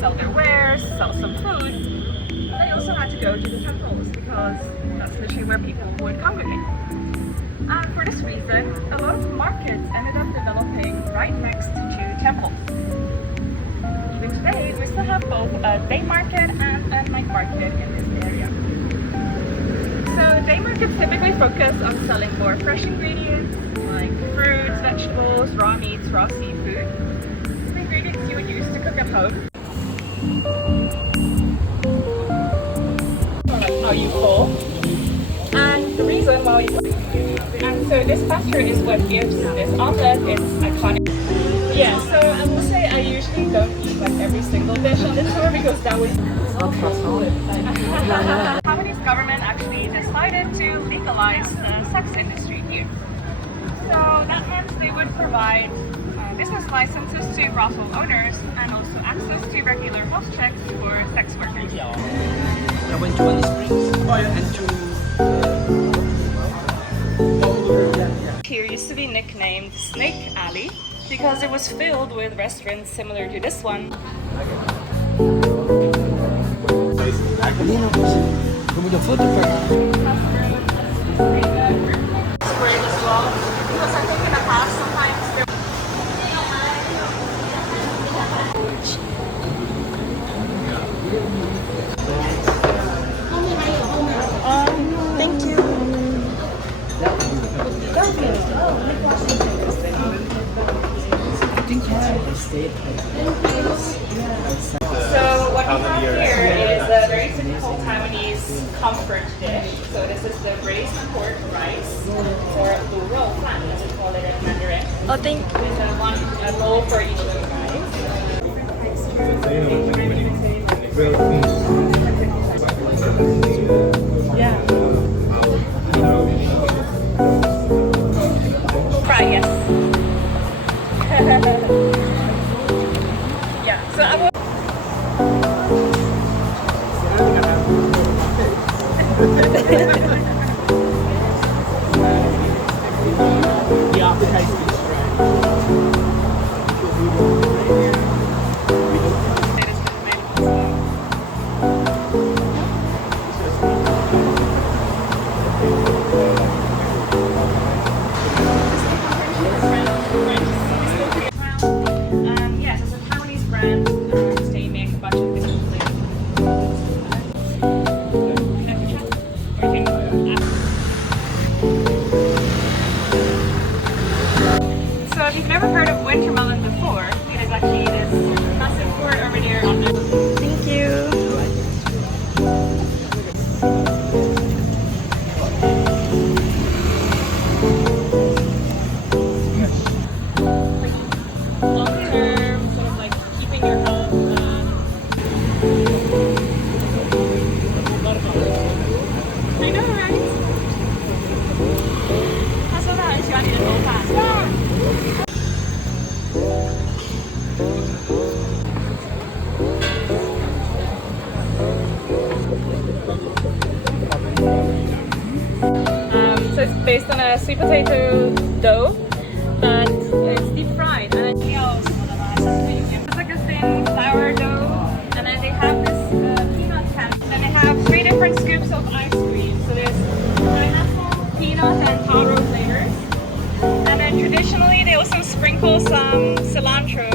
sell their wares, sell some food. They also had to go to the temples because that's literally where people would congregate. And for this reason, a lot of markets ended up developing right next to temples. Even today, we still have both a day market and a night market in this area. So day markets typically focus on selling more fresh ingredients like fruits, vegetables, raw meats, raw seafood, the ingredients you would use to cook at home. Are you full? And the reason why and so this pasta is what gives this omelette its iconic. Yeah, so I will say I usually don't eat like every single dish on the tour because that would Taiwanese government actually decided to legalize the sex industry here. So that meant they would provide business licenses to brothel owners and also access to regular health checks for sex workers. I went to Alice Springs and to Here used to be nicknamed Snake Alley because it was filled with restaurants similar to this one. Squared as well because I think in the past sometimes there thank you. So what we have here is a very typical Taiwanese comfort dish. So this is the braised pork rice, or youuuu flan as we call it in Mandarin. Oh, thank you. With a bowl for each of you guys. Yeah. Fry, yes. Yeah, so I will. the aftertaste is Yes, it's a Taiwanese brand. They make a bunch of different flavors. So if you've never heard of winter melon before, it is actually this massive gourd over there on the. Thank you. Long term, sort of like keeping your health. I know, right? 他说他很喜欢你的头发。So it's based on a sweet potato dough, but it's deep fried. And it's like a thin flour dough, and then they have this peanut candy. And they have 3 different scoops of ice cream. So there's pineapple, peanut, and taro flavors. And then traditionally they also sprinkle some cilantro.